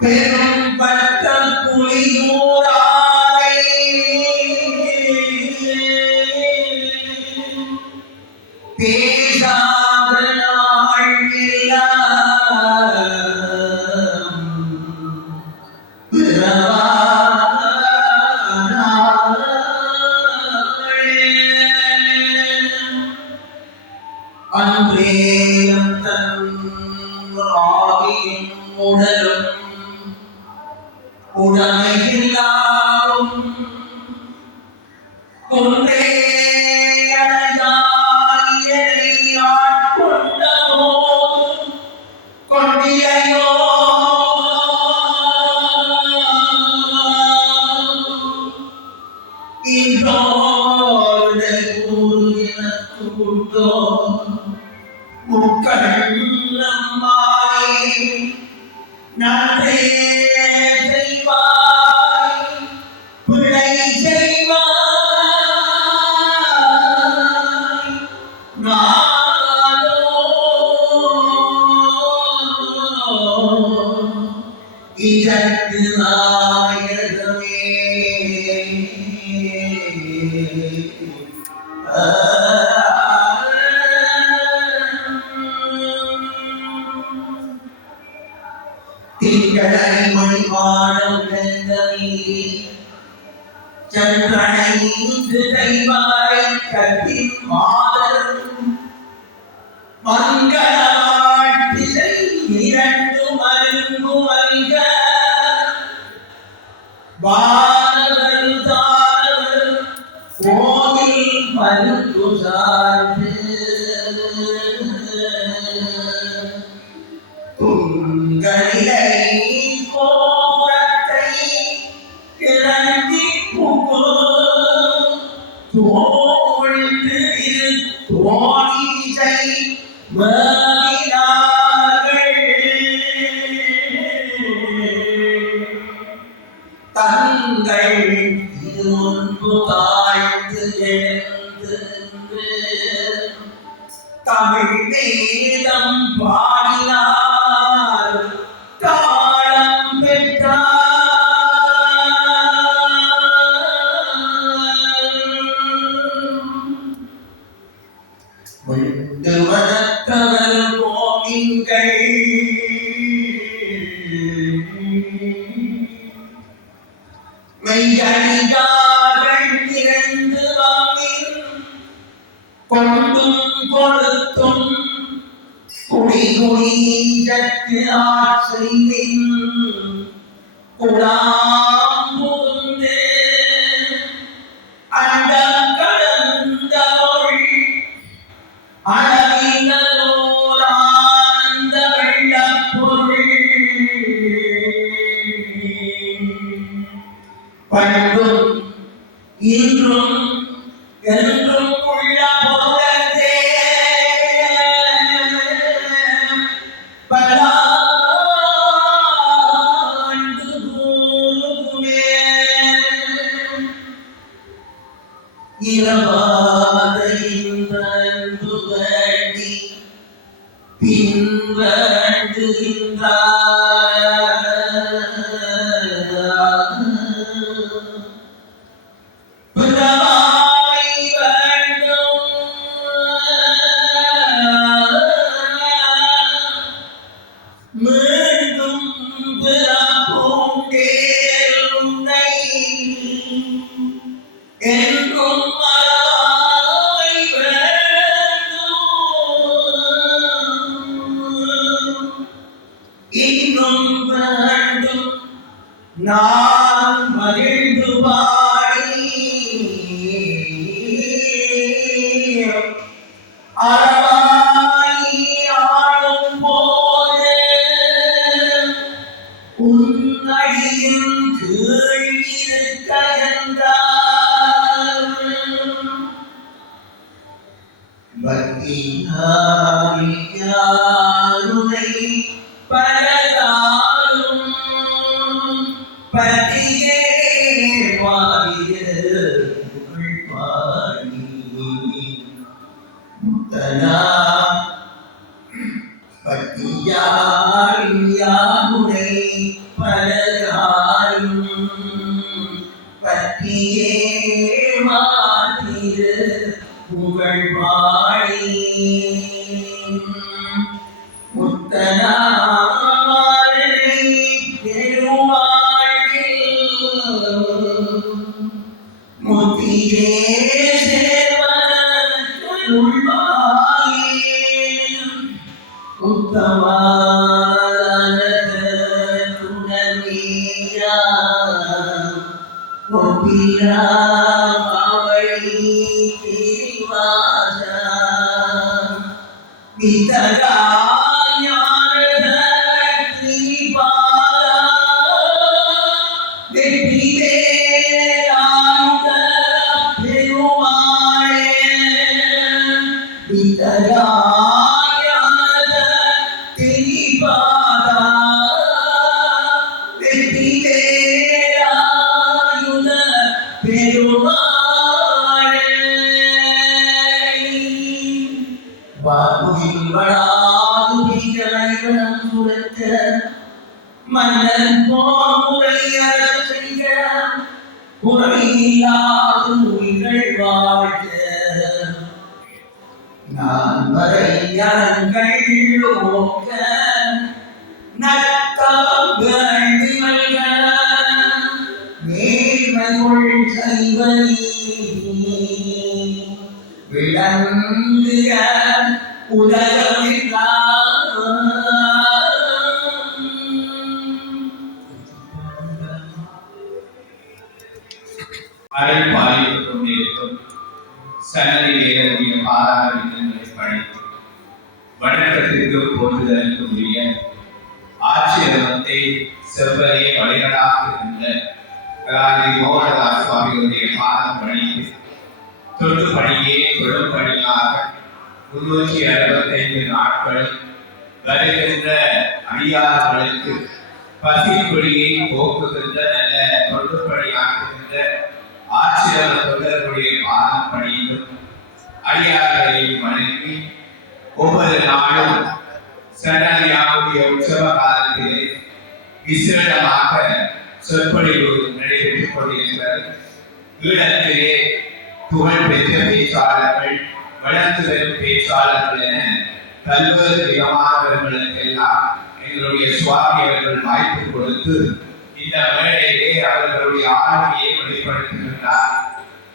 பெரும் பட்ட புலியூராரை பேசாத நாள் அன்றேயம் தன் ஆவியும் உடலும் உடமையில்லாவும் கொண்டே ஆட்கொண்டவோ கொண்டியோ கூட்டோ முக்கள் நம்மாய் நன்றே இதற்கு நாயகமே திங்களை மணிமாடம் சந்திரனை தைவாரை கட்டி மாதர் மங்களமாட்டிசை இரண்டு மருங்கு மல்க வானவர் தானவர் கோவில் மருந்து சார்ந்து குங்களிலை கோரத்தை இறங்கி புகு தோழ்ந்து தோணிசை தங்கள் இது முன்பு தாழ்ந்து எழுந்து தமிழ் வேதம் பாடினார் காலம் பெற்றார் கொண்டு வளர்த்தவர் கோவிங்கள் மெய்யடிகார்கள் திறந்து வாங்கின் கொண்டும் கொடுத்தும் குடிகுடிக்கு ஆட்செய்வின் குடாம் புகுந்து அண்டம் கடந்த பொருள் அளவிலோர் ஆனந்த வெள்ளப் பொருள் பண்டும் இன்றும் என்றும் உள்ள பொருளத்தே பல்லாண்டு கூறுமே இரவாத இன்று வேண்டி பின் வேண்டுகின்றார் நான் மகிழ்ந்து பாடி அறவாய் ஆடும் போது உன்னடியின் கீழ் இருக்க என்றார் பக்தியாருனை பரதாலும் பதியே வாரிய புகழ் பாடி முத்தனா பட்டியாரின் யாமுனை பலகாரும் பற்றியே மாத்திரு புகழ் பாடி முத்தனா முத்தியே உத்தமான துணமீரா ஒப்பிலா அவளி திரிவாசா விதரா ஞானத திரிபாதா வெற்றிவே ஆயுத பெருமாளே விதரா மன்னன் போமுறையற செய்ய குறையில்லாது உயிர்கள் வாழ்க நான் வரையங்கள் ஓக்க நத்தவங்கள் விமல்க நேர்மையுள் செய்வனி விளங்குக உலகமில்லா அருள் பாலித்துக் கொண்டிருக்கும் சன்னதி வேதனுடைய பாராத விதங்களை படித்து வணக்கத்திற்கு போற்றுதலுக்கு உரிய ஆட்சியரத்தை செவ்வரையை வழிநடாக இருந்த கலாநிதி மோகனதாஸ் சுவாமிகளுடைய பாதம் பணித்து தொட்டு பணியே தொடும் பணியாக 365 நாட்கள் வருகின்ற அடியார்களுக்கு பசிப்பொழியை போக்குகின்ற நல்ல தொண்டு பணியாற்றுகின்ற ஆட்சியர தொண்டர்களுடைய பாதம் பணிந்து அடியார்களை வணங்கி ஒவ்வொரு நாளும் சன்னதியாவுடைய உற்சவ காலத்திலே விசேடமாக சொற்பொழிவு நடைபெற்றுக் கொண்டிருக்கிறது. ஈழத்திலே புகழ் பெற்ற பேச்சாளர்கள் வளர்ந்து வரும் பேச்சாளர்கள் என பல்வேறு விதமானவர்களுக்கெல்லாம் எங்களுடைய சுவாமி அவர்கள் வாய்ப்பு கொடுத்து இந்த மேடையிலே அவர்களுடைய ஆளுமையை வெளிப்படுத்துகின்றார்.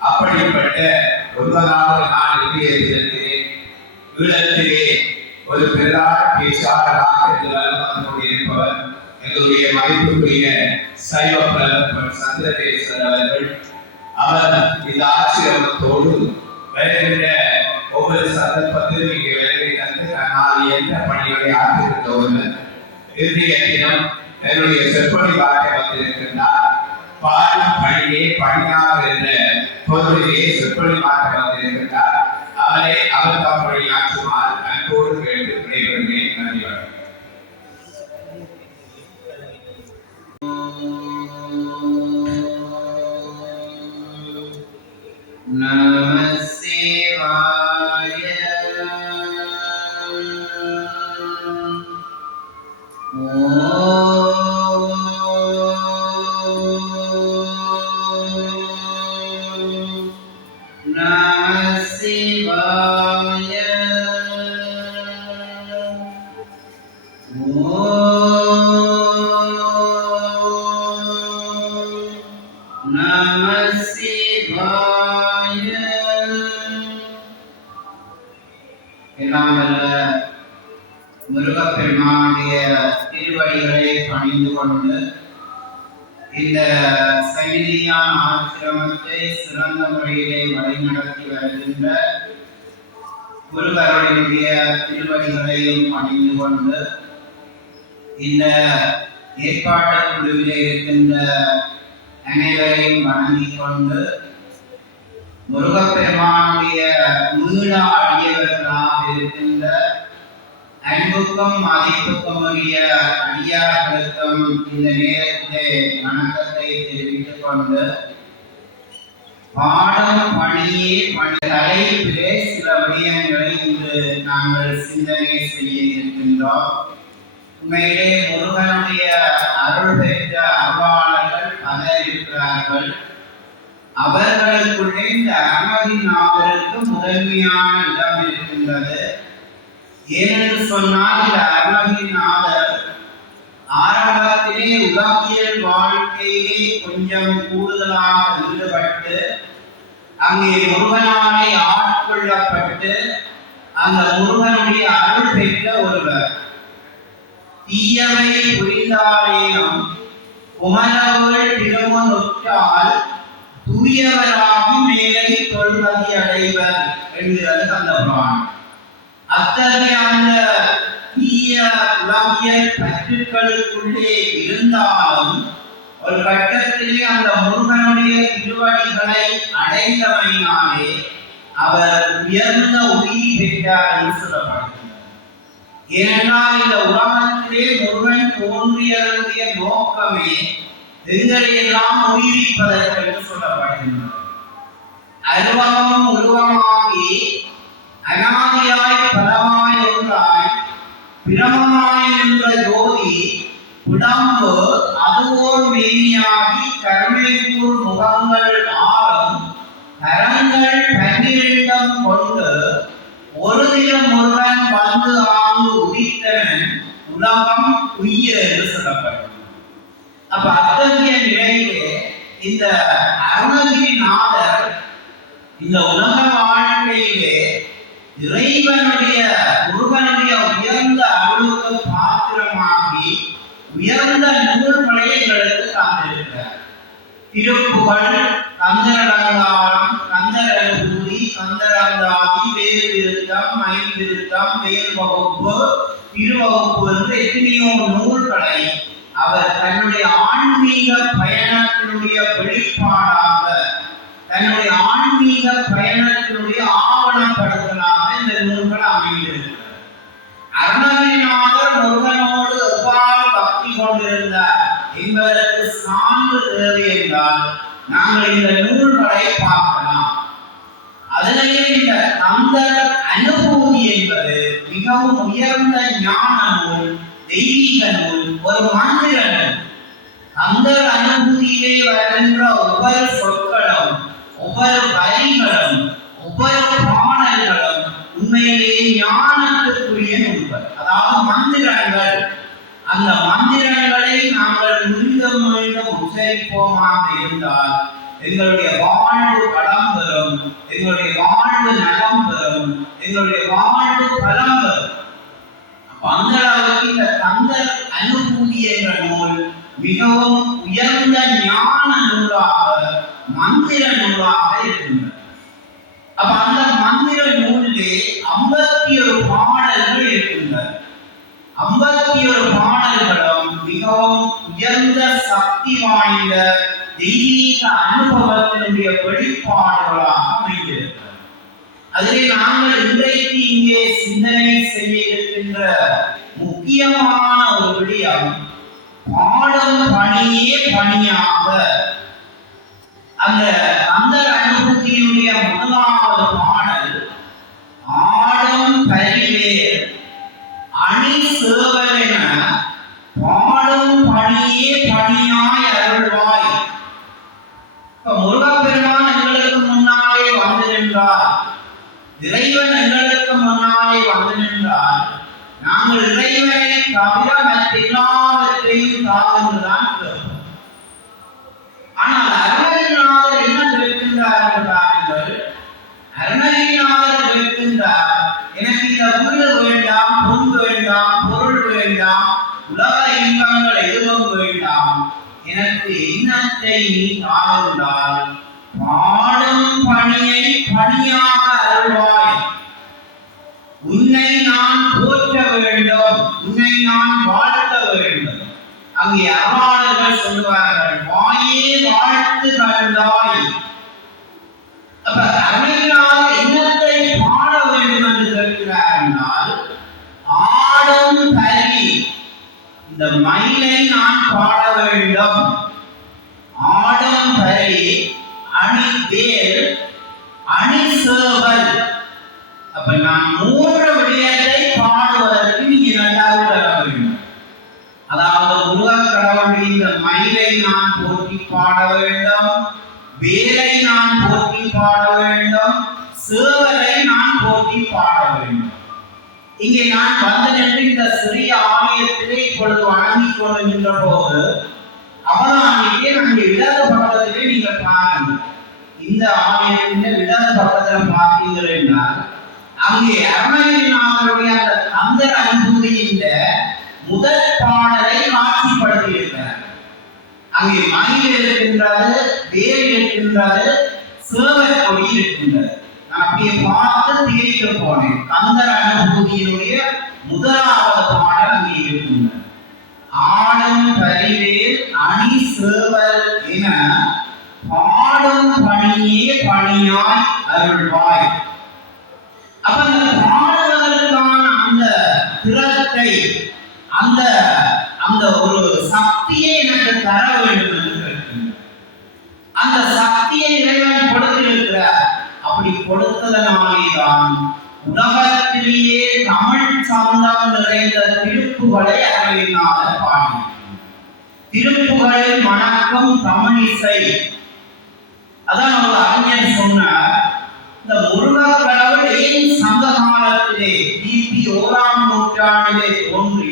அப்படிப்பட்ட 9வது நாள் இந்திய தினத்திலே ஈழத்திலே ஒரு பிரதான பேச்சாளராக வந்து கொண்டிருப்பவர் எங்களுடைய மதிப்புக்குரிய சைவ பிரதமர் சந்திரசேகர் அவர்கள். அவர் இந்த ஆசிரமத்தோடு வருகின்ற ஒவ்வொரு சந்தர்ப்பத்திலும் இங்கு வருகை தந்து தன்னால் எந்த பணிகளை ஆற்றிருந்தவர். இன்றைய தினம் என்னுடைய சொற்பொழிவாக வந்திருக்கின்றார். பாடும் பணியே பணியாக என்ற பொருளிலே சொற்பொழிவாக வந்திருக்கின்றார். அவரை அவர் தம்முடைய ஆற்றுமாறு அன்போடு கேட்டு விடைபெறுகிறேன். நன்றி. முருகப்பெருமானுடைய திருவடிகளை பணிந்து கொண்டு இந்த சைனியான ஆசிரமத்தை சிறந்த முறையிலே வழிநடத்தி வருகின்ற குருவருடைய திருவடிகளையும் பணிந்து கொண்டு இந்த ஏற்பாட்டு குழுவிலே இருக்கின்ற அனைவரையும் வணங்கிக் கொண்டு முருகப்பெருமானுடைய மீளா அடியவர்களாக இருக்கின்ற அன்புக்கும் மதிப்புக்கும் உரிய அடியார்களுக்கும் இந்த நேரத்திலே வணக்கத்தை தெரிவித்துக் கொண்டு பாடம் பணியே பணி தலைப்பிலே சில விடயங்களை இன்று நாங்கள் சிந்தனை செய்ய இருக்கின்றோம். உண்மையிலே முருகனுடைய அருள் பெற்ற அருளாளர்கள் பலர் இருக்கிறார்கள். அவர்களுக்குள்ளே இந்த அருணகிரிநாதருக்கு முதன்மையான இடம் இருக்கின்றது. ஏனென்று சொன்னால் இந்த அருணகிரிநாதர் ஆரம்பத்திலே உலகியல் வாழ்க்கையிலே கொஞ்சம் கூடுதலாக ஈடுபட்டு அங்கே முருகனாலே ஆட்கொள்ளப்பட்டு அந்த முருகனுடைய அருள் பெற்ற ஒருவர். தீயவை புரிந்தாலேனும் குமரவள் திருமணொற்றால் தூயவராகி மேலை தொல்வதி அடைவர் என்கிறது அந்த புராணம். அத்தகைய அந்த தீய உலகியல் பற்றுக்களுக்குள்ளே இருந்தாலும் ஒரு கட்டத்திலே அந்த முருகனுடைய திருவடிகளை அடைந்தமையினாலே அவர் உயர்ந்த உயிரி பெற்றார் என்று சொல்லப்படுகிறது. ஏனென்றால் இந்த உலகத்திலே முருகன் தோன்றியதனுடைய நோக்கமே எங்களை எல்லாம் உயிரிப்பதற்கு என்று சொல்லப்படுகின்றது. அருவமும் உருவமாகி அனாதியாய் பலமாய் ஒன்றாய் பிரமமாய் நின்ற ஜோதி உடம்பு அதுவோர் மேனியாகி கருணைக்கூர் முகங்கள் ஆறும் கரங்கள் 12 கொண்டு ஒரு தின முருகன் வந்து ஆங்கு உதித்தவன் உலகம் உயிர் என்று சொல்லப்படும். அப்ப அத்தகைய நிலையிலே இந்த அருணகிரிநாதர் இந்த உலக வாழ்க்கையிலே இறைவனுடைய முருகனுடைய உயர்ந்த அருளுக்கு பாத்திரமாகி உயர்ந்த நூல்களை எங்களுக்கு தந்திருக்கிறார். திருப்புகழ், கந்தரலங்காரம், கந்தரனுபூதி, கந்தரந்தாதி, வேறு விருத்தம், மைவிருத்தம், வேல் வகுப்பு, திருவகுப்பு என்று எத்தனையோ நூல்களை அவர் தன்னுடைய ஆன்மீக பயணத்தினுடைய வெளிப்பாடாக, தன்னுடைய ஆன்மீக பயணத்தினுடைய ஆவணப்படுத்தலாக இந்த நூல்கள் அமைந்திருக்கிறது. அருணகிரிநாதர் முருகனோடு எவ்வாறு பக்தி கொண்டிருந்தார் என்பதற்கு சான்று தேவை என்றால் நாங்கள் இந்த நூல்களை பார்க்கலாம். அதிலேயே இந்த கந்தர் அனுபூதி என்பது மிகவும் உயர்ந்த ஞான நூல், தெய்வீக நூல், ஒரு மந்திர நூல். கந்தர் அனுபூதியிலே வருகின்ற ஒவ்வொரு சொற்களும், ஒவ்வொரு வரிகளும், ஒவ்வொரு பாடல்களும் உண்மையிலே ஞானத்துக்குரிய நூல்கள், அதாவது மந்திரங்கள். அந்த மந்திரங்களை நாங்கள் மீண்டும் மீண்டும் உச்சரிப்போமாக இருந்தால் எங்களுடைய வாழ்வு பலம் பெறும், எங்களுடைய வாழ்வு நலம் பெறும், எங்களுடைய வாழ்வு பலம் பெறும். அந்த அளவுக்கு இந்த கந்தர் அனுபூதி என்ற நூல் மிகவும் உயர்ந்த ஞான நூலாக, மந்திர நூலாக இருக்கின்றது. அப்ப அந்த மந்திர நூலிலே 51 பாடல்கள் இருக்கின்றன. 51 பாடல்களும் மிகவும் உயர்ந்த சக்தி வாய்ந்த தெய்வீக அனுபவத்தினுடைய வெளிப்பாடுகளாக அமைந்திருக்கிறது. அதிலே நாங்கள் இன்றைக்கு இங்கே சிந்தனை செய்ய இருக்கின்ற முக்கியமான ஒரு விடயம் பாடும் பணியே பணியாக. அந்த அனுபூதியினுடைய முதலாவது பாடல் ஆடும் பரிவேர் அணி சேவலென பாடும் பணியே பணியாய் அருள்வாய். இப்ப முருகப்பெருமான் எங்களுக்கு முன்னாலே வந்து நின்றார், இறைவன் எங்களுக்கு முன்னாலே வந்து நின்றார். நாங்கள் இறைவனை தவிர மற்றெல்லாவற்றையும் தாழ்ந்துதான் கேட்போம். ஆனால் அருணகிரிநாதர் என்ன கேட்கின்றார் என்றார்கள், அருணகிரிநாதர் கேட்கின்றார், எனக்கு இந்த வீடு வேண்டாம், பொன் வேண்டாம், பொருள் வேண்டாம், உலக இன்பங்கள் எதுவும் வேண்டாம், எனக்கு இன்னத்தை நீ தாழ்ந்தால் பாடும் பணியை பணியாக அருள்வாய். உன்னை நான் போற்ற வேண்டும், உன்னை நான் வாழ்த்த வேண்டும். அங்கே அருளாளர்கள் சொல்லுவார்கள், வாயே வாழ்த்து கண்டாய். அப்ப அருணகிரிநாதர் இன்னத்தை பாட வேண்டும் என்று கேட்கிறார் என்றால், ஆடும் பரி, இந்த மயிலை நான் பாட வேண்டும். ஆடும் பரி அணி வேல் அணி சேவல். அப்ப நான் 3 விடயத்தை பாடுவதற்கு நீங்க நன்றாக வர வேண்டும். அதாவது முருகன் கடவுளுடைய இந்த மயிலை நான் போற்றி பாட வேண்டும், வேலை நான் போற்றி பாட வேண்டும், சேவலை நான் போற்றி பாட வேண்டும். இங்கே நான் வந்து நின்று இந்த சிறிய ஆலயத்திலே இப்பொழுது வணங்கிக் கொள்கின்ற போது அவதானிக்கே அங்கே இடது பக்கத்திலே நீங்கள் பாருங்கள். இந்த ஆலயத்தின் இடது பக்கத்தில் பார்த்தீங்கன்னா அங்கே அருணகிரிநாதருடைய அந்த கந்தர் அனுபூதியின் முதல் பாடலை காட்சிப்படுத்தியிருக்கிறார். அங்கே மயில் இருக்கின்றது, வேல் இருக்கின்றது, சேவல் கொடி இருக்கின்றது. நான் அப்படியே பார்த்து திகைத்து போனேன். கந்தர் அனுபூதியினுடைய முதலாவது பாடல் அங்கே இருக்கின்றது. ஆடும் பரிவேல் அணி சேவல் என பாடும் பணியே பணியாய் அருள்வாய். அப்ப அந்த பாடுவதற்கான அந்த திறத்தை, அந்த அந்த ஒரு சக்தியை எனக்கு தர வேண்டும் என்று கேட்கின்றேன். அந்த சக்தியை இறைவன் கொடுத்திருக்கிறார். அப்படி கொடுத்ததனாலேதான் உலகத்திலேயே தமிழ் சந்தம் நிறைந்த திருப்புகளை அருளினார் பாடி. திருப்புகளில் மணக்கும் தமிழிசை. அதான் ஒரு அறிஞர் சொன்னார், இந்த முருகக் கடவுள் ஏன் சங்க காலத்திலே கிபி 1ஆம் நூற்றாண்டிலே தோன்றி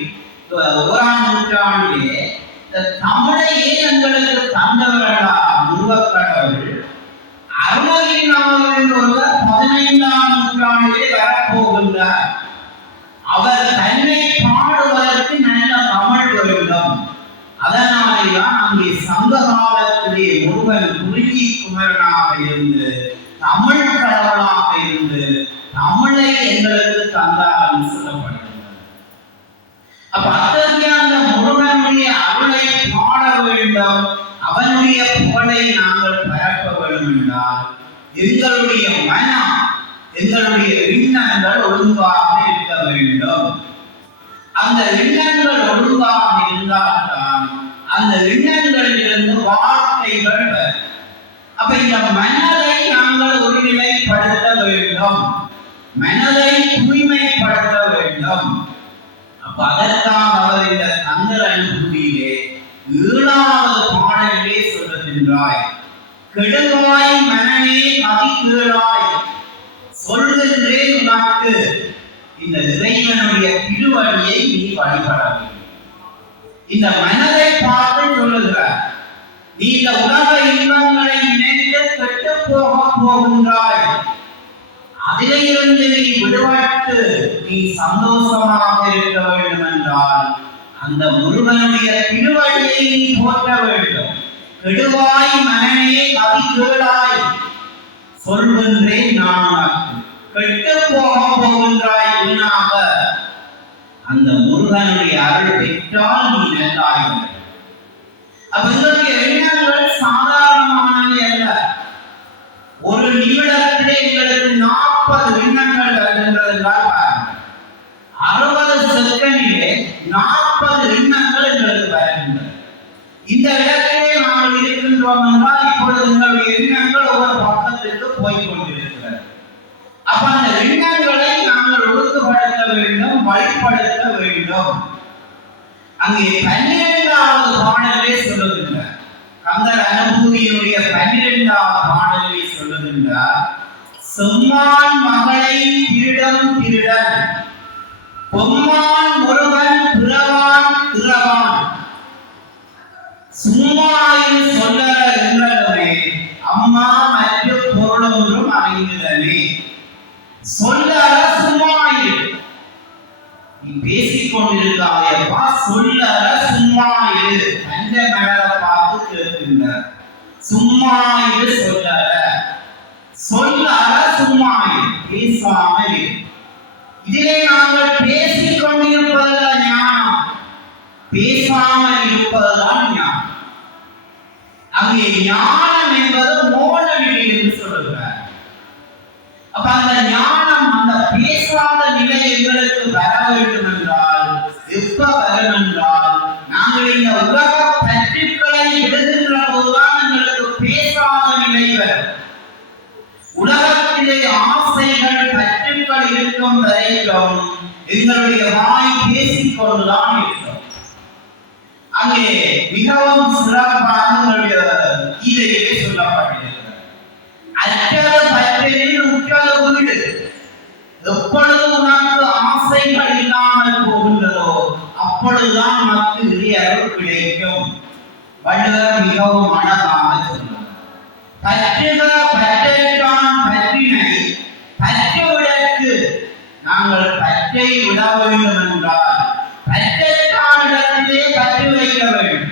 1ஆம் நூற்றாண்டிலே இந்த தமிழை ஏன் எங்களுக்கு தந்தவர்களா முருகக் கடவுள்? அருணகிரிநாதர் ஒருவர் 15ஆம் நூற்றாண்டிலே வரப்போகின்றார். அவர் தன்னை பாடுவதற்கு நல்ல தமிழ் வேண்டும். அதனாலேதான் அங்கே சங்க காலத்திலே முருகன் குருஜி குமரனாக இருந்து தமிழ் கடவுளாக இருந்து தமிழை எங்களுக்கு தந்தார் என்று சொல்லப்படுகிறது. அப்ப அத்தகைய அந்த முருகனுடைய அருளை பாட வேண்டும், அவனுடைய புகழை நாங்கள் பரப்ப வேண்டும் என்றால் எங்களுடைய மனம், எங்களுடைய எண்ணங்கள் ஒழுங்காக இருக்க வேண்டும். அந்த எண்ணங்கள் ஒழுங்காக இருந்தால்தான் அந்த எண்ணங்களில் இருந்து வார்த்தைகள் வரும். அப்ப இந்த மனதை நாங்கள் ஒருநிலைப்படுத்த வேண்டும், மனதை தூய்மைப்படுத்த வேண்டும். அப்ப அதற்காக அவர் இந்த கந்தர் அனுபூதியிலே 7ஆவது பாடலிலே சொல்லுகின்றாய், கெடுவாய் மனமே கவி கேளாய் சொல்கின்றேன் உனக்கு. இந்த இறைவனுடைய திருவடியை நீ வழிபட வேண்டும். இந்த மனதை பார்த்து சொல்லுகிறார், நீ இந்த உலக இன்பங்களை நினைத்து கெட்டு போகின்றாய். அதிலிருந்து நீ விடுபட்டு நீ சந்தோஷமாக இருக்க வேண்டும் என்றால் அந்த முருகனுடைய திருவடியை நீ போற்ற வேண்டும். கெடுவாய் மனமே கவி கேளாய் சொல்கின்றேன் நான் உனக்கு. கெட்டு போகின்றாய் வீணாக, அந்த முருகனுடைய அருள் பெற்றால் நீ நல்லாய். அப்ப இதனுடைய எண்ணங்கள் சாதாரணமானவை அல்ல. ஒரு நிமிடத்திலே எங்களுக்கு 40 எண்ணங்கள் வருகின்றது என்றால் 60 செகண்டிலே 40 எண்ணங்கள் எங்களுக்கு வருகின்றன. இந்த இடத்திலே நாங்கள் இருக்கின்றோம் என்றால் இப்பொழுது எங்களுடைய எண்ணங்கள் ஒவ்வொரு பக்கத்திற்கு போய்கொண்டிருக்கிறது. அப்ப அந்த எண்ணங்களை நாங்கள் ஒழுங்குபடுத்த வேண்டும், வழிபடுத்த வேண்டும். அங்கே 12ஆவது பாடலே சொல்லுகின்றார், கந்தர் அனுபூதியினுடைய 12ஆவது பாடலே சொல்லுகின்றார், செம்மான் மகளை திருடம் திருடன் பொம்மான் முருகன் பிறவான் திறவான் சும்மாயில் சொல்லற என்றே அம்மா மற்ற பொருளொன்றும் அறிந்ததனே. சொல்லற சும்மாயில் நீ பேசிக் கொண்டிருக்காயப்பா, சொல்லற சும்மாயில் அந்த மேல பார்த்து கேட்கின்றார். சும்மாயில் சொல்லற, சொல்லற சும்மாயில் பேசாமல். இதிலே நாங்கள் பேசிக் கொண்டிருப்பதல்ல ஞானம், பேசாமல் இருப்பதுதான் ஞானம். அங்கே ஞானம் என்பது மோன நிலை என்று சொல்லுகிறார். அப்ப அந்த ஞானம், அந்த பேசாத நிலை எங்களுக்கு வர வேண்டும் என்றால் எப்ப வரும் என்றால் நாங்கள் இந்த உலக பற்றுக்களை விடுகின்ற போதுதான் எங்களுக்கு பேசாத நிலை வரும். உலகத்தில் மனதிலே ஆசைகள் பற்றுக்கள் இருக்கும் வரைக்கும் எங்களுடைய வாய் பேசிக்கொண்டுதான் இருக்கும். அங்கே மிகவும் சிறப்பாக எங்களுடைய கீதையிலே சொல்லப்பட்டிருக்கிறது. அற்றது பற்றில் உற்றது வீடு. எப்பொழுது உனக்கு ஆசைகள் இல்லாமல் போகின்றதோ அப்பொழுதுதான் நமக்கு இறையருள் கிடைக்கும். வள்ளுவர் மிகவும் அழகாக சொன்னார். பற்றுக பற்றான் பற்றினை பற்றுவிடற்கு. நாங்கள் பற்றை விட வேண்டும் என்றால் பற்றானிடத்திலே பற்று வைக்க வேண்டும்.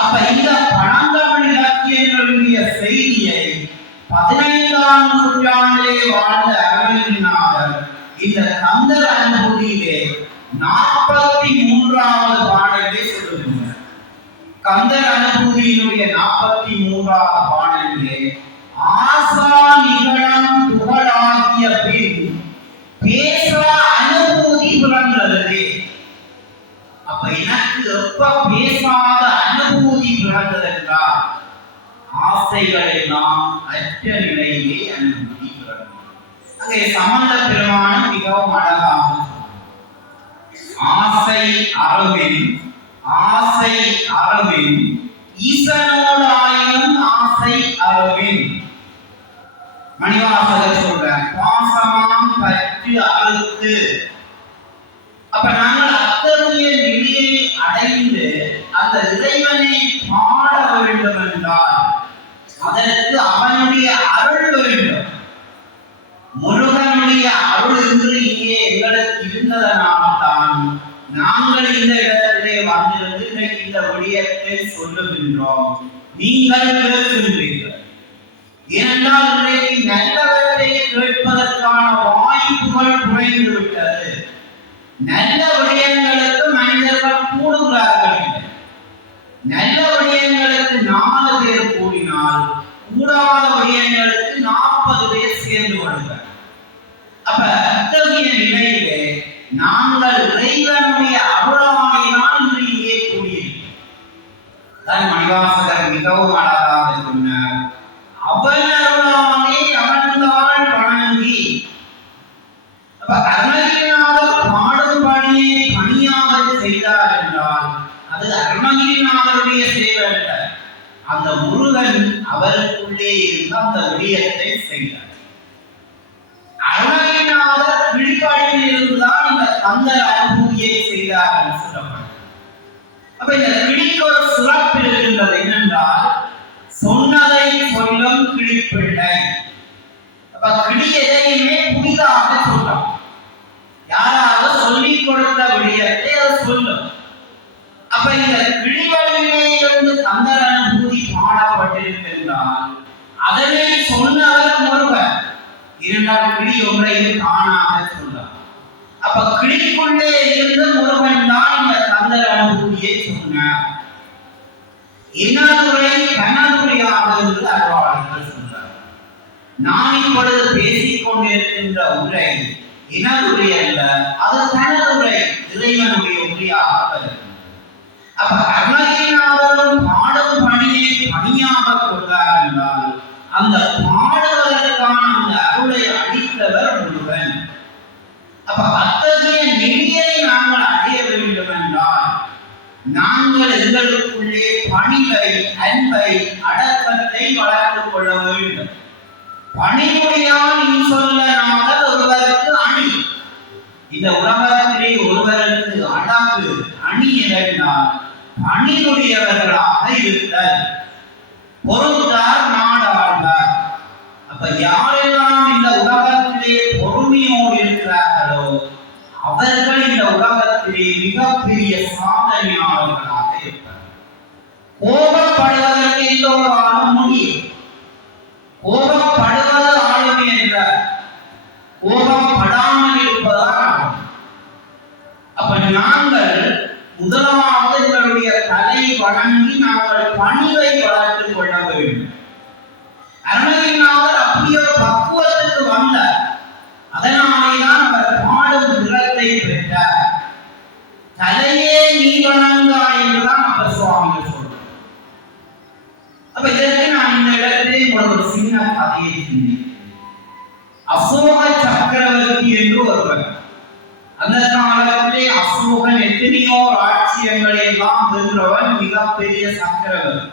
அப்ப இந்த பழந்தமிழ் இலக்கியங்களுடைய செய்தியை 15ஆம் நூற்றாண்டிலே வாழ்ந்த அருணகிரிநாதர் இந்த கந்தர் அனுபூதியிலே 43வது பாடலிலே சொல்லுகின்றார். கந்தர் அனுபூதியினுடைய 43வது பாடலிலே ஆசா நிகழம் புகழாகிய பின் பேச அனுபூதி பிறந்தது. அப்ப எனக்கு எப்ப பேசாத அனுபூதி பிறந்தது என்றால் ஆசைகள் எல்லாம் அற்ற நிலையிலே அனுபூதி பிறந்தது. அங்கே சம்பந்த பெருமான் மிகவும் அழகாக ஆசை அறவின் ஆசை அறவின் ஈசனோடாயினும் ஆசை அறவின். மணிவாசகர் சொல்ற பாசமாம் பற்று அறுத்து. அப்ப நாங்கள் அத்தகைய நிலையை அடைந்து அந்த இறைவனை பாட வேண்டும் என்றால் அதற்கு அவனுடைய அருள் வேண்டும். முருகனுடைய அருள் என்று இங்கே எங்களுக்கு இருந்ததனால்தான் நாங்கள் இந்த இடத்திலே வந்திருந்து இந்த விடயத்தை சொல்லுகின்றோம். நீங்கள் கேட்கின்றீர்கள். ஏனென்றால் இன்றைக்கு நல்லவற்றை கேட்பதற்கான வாய்ப்புகள் குறைந்து விட்டது. நல்ல விடயங்களுக்கு மனிதர்கள் கூடுகிறார்கள். நல்ல விடயங்களுக்கு 4 பேர் கூடினால் கூடாத விடயங்களுக்கு 40 பேர் சேர்ந்து கொள்கிறார். அப்ப அத்தகைய நிலையிலே நாங்கள் இறைவனுடைய அருளாமையினால் இங்கே கூடியிருக்கிறோம். தான் மணிவாசகர் மிகவும் அழகாக சொன்னார். அவன் அருளாமே அவன்தான் வணங்கி. அப்ப அருணகிரிநாதர் பாடும் பணியை பணியாக செய்தார் என்றால் அது அருணகிரிநாதருடைய செயல் அல்ல. அந்த முருகன் அவருக்குள்ளே இருந்த அந்த விடயத்தை செய்தார். அருணகிரிநாதர் விழிப்பாட்டில் இருந்துதான் இந்த கந்தர் அனுபூதியை செய்தார் என்று சொல்லப்பட்டது. அப்ப இந்த கிளிக்கு ஒரு சிறப்பு இருக்கின்றது. என்னென்றால் சொன்னதை சொல்லும் கிளிப்பிள்ளை. அப்ப கிளி எதையுமே புதிதாக சொல்லும். யாராவது சொல்லிக் கொடுத்த விடயத்தை அது சொல்லும். அப்ப இந்த கிளிகளிலே இருந்து கந்தர் அனுபூதி பாடப்பட்டிருக்கின்றால் அதனை சொன்னவர் முருகன். இரண்டாவது கிளி ஒன்றையும் காணாக சொன்னார். அப்ப கிளிக்குள்ளே இருந்து முருகன் தான் இந்த கந்தர் அனுபூதியை சொன்னார். இனதுரை கனதுரையாக என்று அருளாளர்கள் சொன்னார். நான் இப்பொழுது பேசிக் கொண்டிருக்கின்ற உரை இனதுரை அல்ல, அது கனதுரை, இறைவனுடைய உரையாக வருகிறது. அப்ப அருணகிரிநாதரும் பாடும் பணியை பணியாக கொண்டார் என்றால் அந்த பாடுவதற்கான அந்த அருளை அளித்தவர் முருகன். அப்ப அத்தகைய நிலையை நாங்கள் அடைய வேண்டும் என்றால் நாங்கள் எங்களுக்குள்ளே பணிவை, அன்பை, அடக்கத்தை வளர்த்துக் கொள்ள வேண்டும். பணிவுடையான் இன்சொல்லனாக ஒருவருக்கு அணி. இந்த உலகத்திலே ஒருவருக்கு அழகு அணி என்றால் பணிவுடையவர்களாக இருத்தல். பொறுத்தார் நாடாழ்வார். அப்ப யாரெல்லாம் இந்த உலகத்திலே பொறுமையோடு இருக்கிறார்களோ அவர்கள் இந்த உலகத்திலே மிகப்பெரிய சாதனையாளர்களாக இருப்பார். கோபப்படுவதற்கு எல்லோராலும் முடியும். கோபப்படுவது ஆளுமை என்ற கோபப்படாமல் இருப்பதால். அப்ப நாங்கள் முதலாவது எங்களுடைய தலை வணங்கி நாங்கள் பணிவை வளர்த்துக் கொள்ள வேண்டும். அருணகிரிநாதர் அப்படி ஒரு பக்குவத்துக்கு வந்தார். அதனாலேதான் அவர் பாடும் திறத்தை பெற்றார். தலையே நீ வணங்கா என்றுதான் அவர் சுவாமிகள் சொல்றார். அப்ப இதற்கு நான் இந்த இடத்திலே ஒரு சின்ன கதையை சொன்னேன். அசோக சக்கரவர்த்தி என்று ஒருவர். அந்த காலத்திலே அசோகன் எத்தனையோ ராஜ்யங்களை எல்லாம் வென்றவன், மிகப்பெரிய சக்கரவர்த்தி.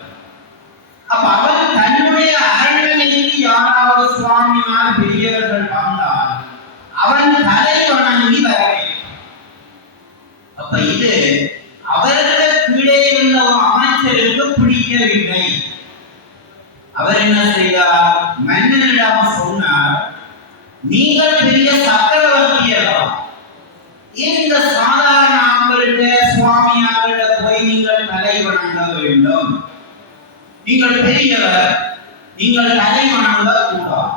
அப்ப அவன் தன்னுடைய அரண்மனைக்கு யாராவது சுவாமிமார் பெரியவர்கள் வந்தால் அவன் தலை வணங்கி வர வேண்டும். அப்ப இது அவருக்கு கீழே உள்ள ஒரு அமைச்சருக்கு பிடிக்கவில்லை. அவர் என்ன செய்தார்? மன்னனிடம் சொன்னார், நீங்கள் பெரிய சக்கரவர்த்தியரா, ஏன் இந்த சாதாரண ஆண்கள்கிட்ட சுவாமியார்கிட்ட போய் நீங்கள் தலை வணங்க வேண்டும்? நீங்கள் பெரியவர், நீங்கள் தலை வணங்க கூடாது.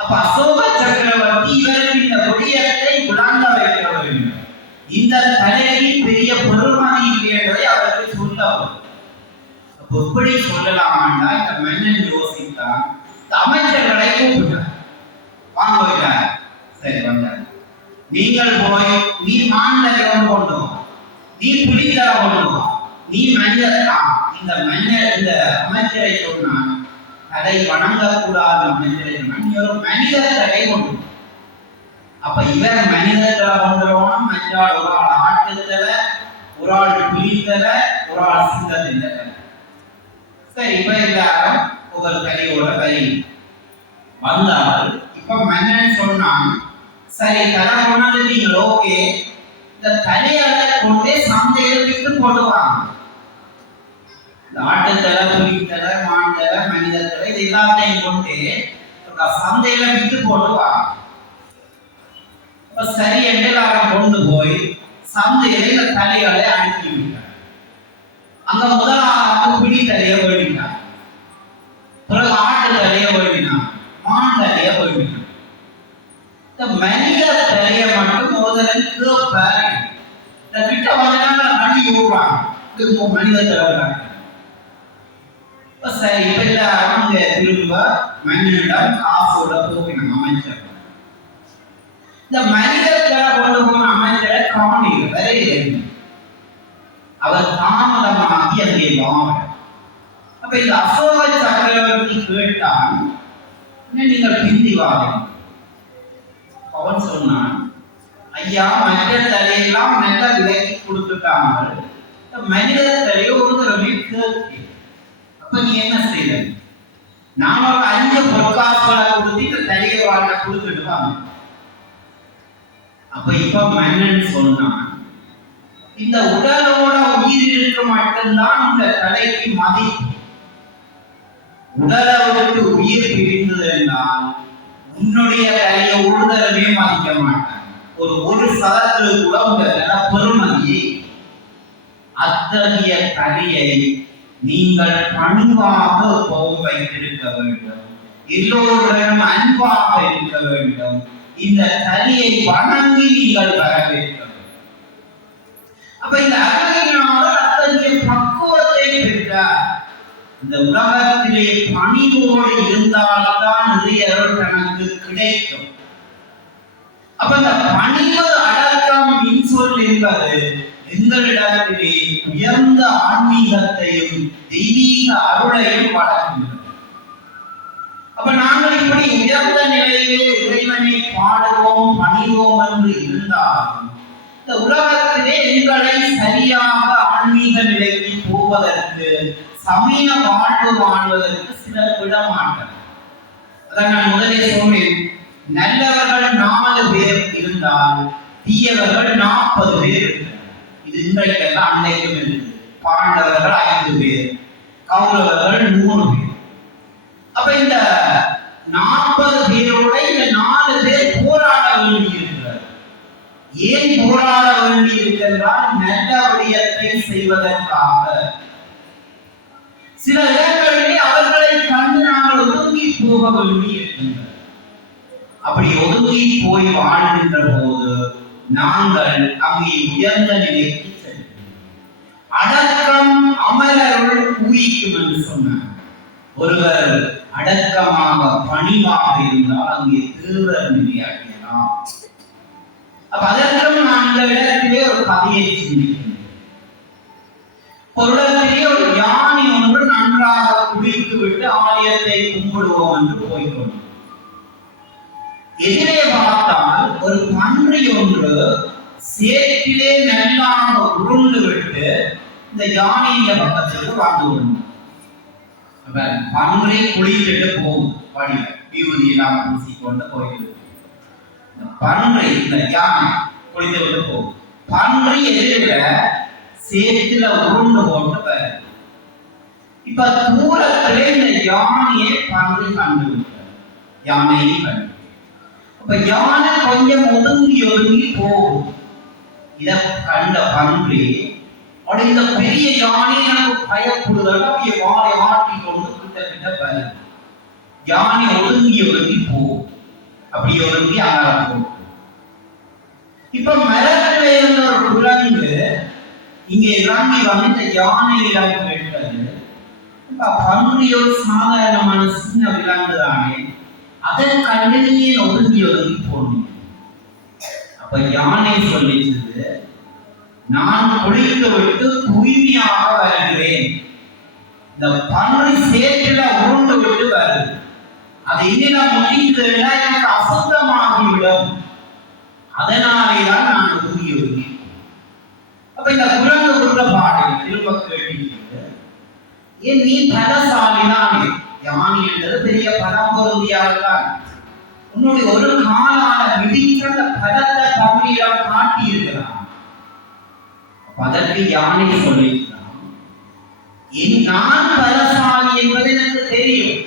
அப்ப அசோக சக்கரவர்த்தி இவருக்கு இந்த விடயத்தை விளங்க வைக்க வேண்டும். இந்த தலைக்கு பெரிய பெருமதி இல்லை என்பதை அவருக்கு சொல்லவும். அப்போ எப்படி சொல்லலாம்னா, இந்த மன்னன் யோசித்தான், அமைச்சர்களை கூப்பிட்டார். வாங்க, சரி வந்தார். நீங்கள் போய் நீ மாநிலம் கொண்டு வா, நீ புலித்தர கொண்டு வா, நீ மனிதர். இந்த மன்னர் இந்த அமைச்சரை சொன்னான், தலை வணங்கக்கூடாத அமைச்சரை சொன்னான், நீ ஒரு மனிதர் தலை கொண்டு. அப்ப இவர் மனிதர்களை கொண்டுருவான், மற்றால் ஒரு ஆள் ஆட்டுத்தல, ஒரு ஆள் புலித்தல, ஒரு ஆள் சிங்கத்தில. சரி, இப்ப எல்லாரும் ஒவ்வொரு தலையோட கறி வந்தால், இப்ப மன்னன் சொன்னான், சரி தலை கொண்டது நீங்கள் ஓகே, இந்த தலையால கொண்டே சந்தையில் விட்டு போடுவாங்க. இந்த ஆட்டுத்தலை, புலித்தலை, மான்தலை, மனிதத்தலை இது எல்லாத்தையும் கொண்டு சந்தையில விட்டு போடுவாங்க. சரி என்று எல்லாரும் கொண்டு போய் சந்தையில இந்த தலைகளை அனுப்பி விட்டார். அங்க முதலாவது பிடி தலையை வேண்டினார், பிறகு ஆட்டு தலையை வேண்டினார், மான் தலையை வேண்டினார். இந்த மனித தலையை மட்டும் முதலில் கேட்பார். இந்த கிட்ட வந்தாங்க அடி விடுவாங்க, மனித தலைவராங்க. சரி, இப்ப எல்லாரும் அங்க திரும்ப மன்னனிடம் காசோட போகினாங்க அமைச்சர். இந்த மனிதர்களை கொண்டு போன அமைச்சரை காணிகள் வரையில் அவர் தாமதமாகி அங்கே வாங்க. அப்ப இந்த அசோக சக்கரவர்த்தி கேட்டான், நீங்கள் பிந்தி வாங்க. அவன் சொன்னான், ஐயா மற்ற தலையெல்லாம் நல்ல விலைக்கு கொடுத்துட்டாங்க, மனிதர் தலையை ஒரு தடவை கேட்க. அப்ப நீ என்ன செய்ய? நான் ஒரு 5 பொற்காசுகளை கொடுத்து இந்த தலையை வாழ கொடுத்துட்டு வாங்க. அப்ப இப்ப மன்னன் சொன்னான், இந்த உடலோட உயிர் இருக்க மட்டும்தான் இந்த தலைக்கு மதிப்பு. உடலை விட்டு உயிர் பிரிந்தது என்றால் உன்னுடைய தலையை உடலவே மதிக்க மாட்டான். ஒரு சதத்தில் கூட உங்க தலை பெருமதியை. அத்தகைய தலையை நீங்கள் பணிவாக வைத்திருக்க வேண்டும், எல்லோருடனும் அன்பாக இருக்க வேண்டும். இந்த தலையை வணங்கி நீங்கள் வர வேண்டும். அப்ப இந்த அழகினால அத்தகைய பக்குவத்தை பெற்றார். இந்த உலகத்திலே பணிவோடு இருந்தால்தான் நிறைய தனக்கு கிடைக்கும். அப்ப இந்த பணிவு அடக்கம் இன்சொல் என்பது எங்களிடத்திலே உயர்ந்த ஆன்மீகத்தையும் தெய்வீக அருளையும் வழங்குகிறது. அப்ப நாங்கள் இப்படி உயர்ந்த நிலையிலே இறைவனை பாடுவோம் பணிவோம் என்று இருந்தாலும் இந்த உலகத்திலே எங்களை சரியாக ஆன்மீக நிலைக்கு போவதற்கு, சமய வாழ்வு வாழ்வதற்கு சிலர் விடமாட்டார். அதான் நான் முதலே சொன்னேன், நல்லவர்கள் 4 பேர் இருந்தால் தீயவர்கள் 40 பேர் இருக்கிறார். இது இன்றைக்கெல்லாம் அன்றைக்கும் இருக்குது. பாண்டவர்கள் 5 பேர், கௌரவர்கள் 3 பேர். அப்ப இந்த 40 பேரோட இந்த 4 பேர் போராட வேண்டி இருக்கிறார். ஏன் போராட வேண்டி இருக்கிறால், நல்ல விடயத்தை செய்வதற்காக. சில இடங்களிலே அவர்களை கண்டு நாங்கள் ஒதுங்கி போக வேண்டி இருக்கின்றனர். அப்படி ஒதுங்கி போய் வாழ்கின்ற போது நாங்கள் அங்கே உயர்ந்த நிலைக்கு செல்கிறோம். அடக்கம் அமரருள் உயிக்கும் என்று சொன்னார். ஒருவர் அடக்கமாக பணிவாக இருந்தால் அங்கே திருவர் நிலை அடையலாம். அப்ப அதற்கும் நான் இந்த இடத்திலே ஒரு கதையை சிந்திக்கிறேன். ஒரு இடத்திலே ஒரு யானை ஒன்று நன்றாக குளித்து விட்டு ஆலயத்தை கும்பிடுவோம் என்று போய்கொண்டு எதிரே பார்த்தால் ஒரு பன்றி ஒன்று சேற்றிலே நல்லாக உருண்டு விட்டு இந்த யானையின் பக்கத்துக்கு வந்து விடும். பன்றி குளித்துட்டு போகும், வழி விபூதி எல்லாம் பூசிக்கொண்டு போயிடுது. பன்றி இந்த யானை குளித்து விட்டு போகும். பன்றி எதிர சேத்துல உருண்டு போட்டு வருது. இப்ப தூரத்திலே இந்த யானையை பன்றி கண்டு விட்டார். யானையை கண்டு அப்ப யானை கொஞ்சம் ஒதுங்கி ஒதுங்கி போகும். இத கண்ட பன்றி அப்படி இந்த பெரிய யானை நமக்கு பயப்படுதல் அப்படியே வாழை ஆட்டி கொண்டு கிட்ட வருது. யானை ஒதுங்கி ஒதுங்கி போகும். அப்படி ஒதுங்கி அங்க போகும். இப்ப மரத்துல இருந்த ஒரு குரங்கு இங்க இறங்கி வந்து இந்த யானையிடம் கேட்டது. இப்ப பன்றி ஒரு சாதாரணமான சின்ன விலங்கு தானே, அதன் கண்ணிலேயே ஒதுங்கி ஒதுங்கி போனீங்க. அப்ப யானை சொல்லிச்சது, நான் குளித்து விட்டு தூய்மையாக வருகிறேன். இந்த பன்றி சேற்றில உருண்டு விட்டு வருது. அது இன்னும் முடிந்ததுன்னா எனக்கு அசுத்தமாகிவிடும். அதனாலேதான் நான் ஒதுங்கி ஒதுங்கி. அப்ப இந்த குரங்கு உள்ள பாடை திரும்ப கேட்டீங்க, ஏன் நீ பலசாலிதானே, யானை என்றது பெரிய பலம் பொருந்தியால்தான் உன்னுடைய ஒரு காலால விதித்த பலத்தை பன்றியிடம் காட்டி இருக்கிறான். அதற்கு யானை சொல்லியிருக்கிறான், நான் பலசாலி என்பது எனக்கு தெரியும்,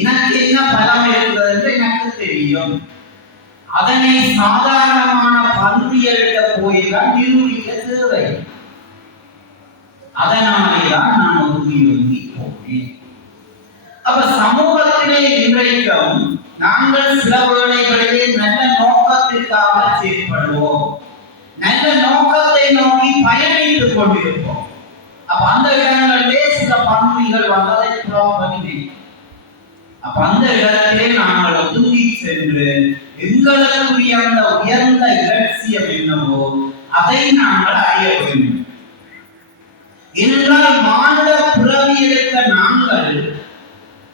எனக்கு என்ன பலம் இருக்கிறது என்று எனக்கு தெரியும். அதனை சாதாரணமான பன்றியர்கிட்ட போய்தான் நிரூபிக்க தேவை. அதனாலேதான் நான் ஒதுங்கி ஒதுங்கி போனேன். அப்ப சமூகத்திலே இன்றைக்கும் நாங்கள் சில வேளைகளிலே நல்ல நோக்கத்திற்காக செயல்படுவோம், நல்ல நோக்கத்தை நோக்கி பயணித்துக் கொண்டிருப்போம். அப்ப அந்த இடங்களிலே சில பன்றிகள் வந்ததை புறப்பட்டு அப்ப அந்த இடத்திலே நாங்கள் ஒதுங்கி சென்று எங்களுக்குரிய அந்த உயர்ந்த இலட்சியம் என்னவோ அதை நாங்கள் அறிய வேண்டும். என்றால் மானுட பிறவி எடுத்த நாங்கள்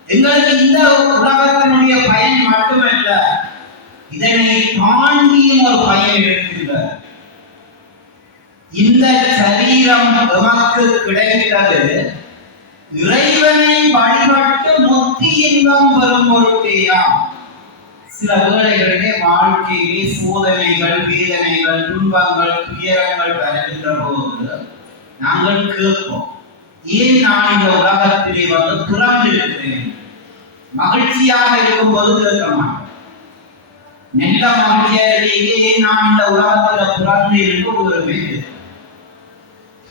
எங்களுக்கு இந்த உலகத்தினுடைய பயன் மட்டுமல்ல, இதனை தாண்டியும் ஒரு பயன் எடுக்கின்றார். இந்த சரீரம் நமக்கு கிடைத்தது இறைவனை வழிபட்டு முக்தி இன்பம் வரும் பொருட்டேயாம். சில வேளைகளிலே வாழ்க்கையிலே சோதனைகள், வேதனைகள், துன்பங்கள், துயரங்கள் வருகின்ற போது நாங்கள் கேட்போம், ஏன் நான் இந்த உலகத்திலே வந்து பிறந்திருக்கிறேன்? மகிழ்ச்சியாக இருக்கும்போது கேட்க மாட்டோம். நல்ல மகிழ்ச்சியிலேயே ஏன் நான் இந்த உலகத்தில் பிறந்தேன் ஒருவருமே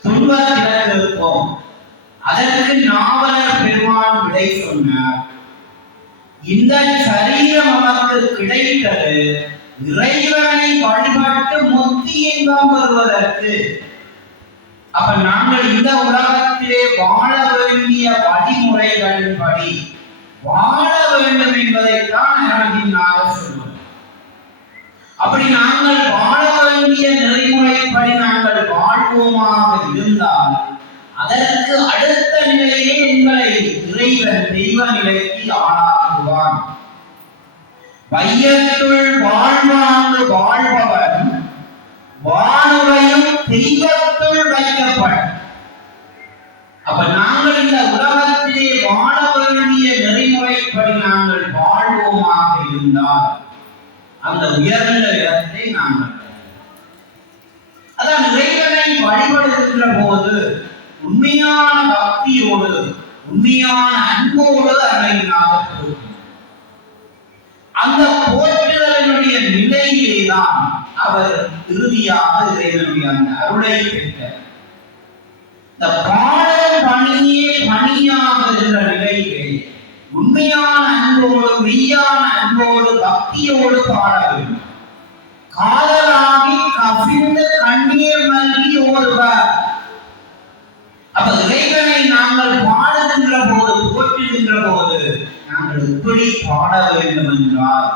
துன்பத்தில் கேட்போம். அதற்கு நாவலர் பெருமான் விடை சொன்னார், இந்த சரீரம் நமக்கு கிடைத்தது இறைவனை வழிபட்டு முக்தி இன்பம் வருவதற்கு. அப்ப நாங்கள் இந்த உலகத்திலே வாழ வேண்டிய வழிமுறைகளின்படி வாழ வேண்டும் என்பதைத்தான் இறங்கினாக சொல்லுவோம். அப்படி நாங்கள் வாழ வேண்டிய நெறிமுறைப்படி நாங்கள் வாழ்வோமாக இருந்தால் அதற்கு அடுத்த நிலையிலே எங்களை இறைவன் தெய்வ நிலைக்கு ஆளாக்குவான். வையத்துள் வாழ்வாங்கு வாழ்பவன் வானுரையும் தெய்வத்துள் வைக்கப்படும். அப்ப நாங்கள் இந்த உலகத்திலே வாழ வேண்டிய நெறிமுறைப்படி நாங்கள் வாழ்வோமாக இருந்தால் அந்த உயர்ந்த இடத்தை நாங்கள் அதான் இறைவனை வழிபடுகின்ற போது உண்மையான பக்தியோடு உண்மையான அன்போடு அறையினாக அந்த போற்றுதலினுடைய நிலையிலேதான் அவர் இறுதியாக இறைவனுடைய அந்த அருளை பெற்றார். இந்த பாடல் பணியே பணியாக என்ற நிலையிலே உண்மையான அன்போடு மெய்யான அன்போடு பக்தியோடு பாட வேண்டும். காதலாகி கசிந்து கண்ணீர் மல்கி ஓடுவார். அப்ப இறைவனை நாங்கள் பாடுகின்ற போது போற்றுகின்ற போது நாங்கள் எப்படி பாட வேண்டும் என்றால்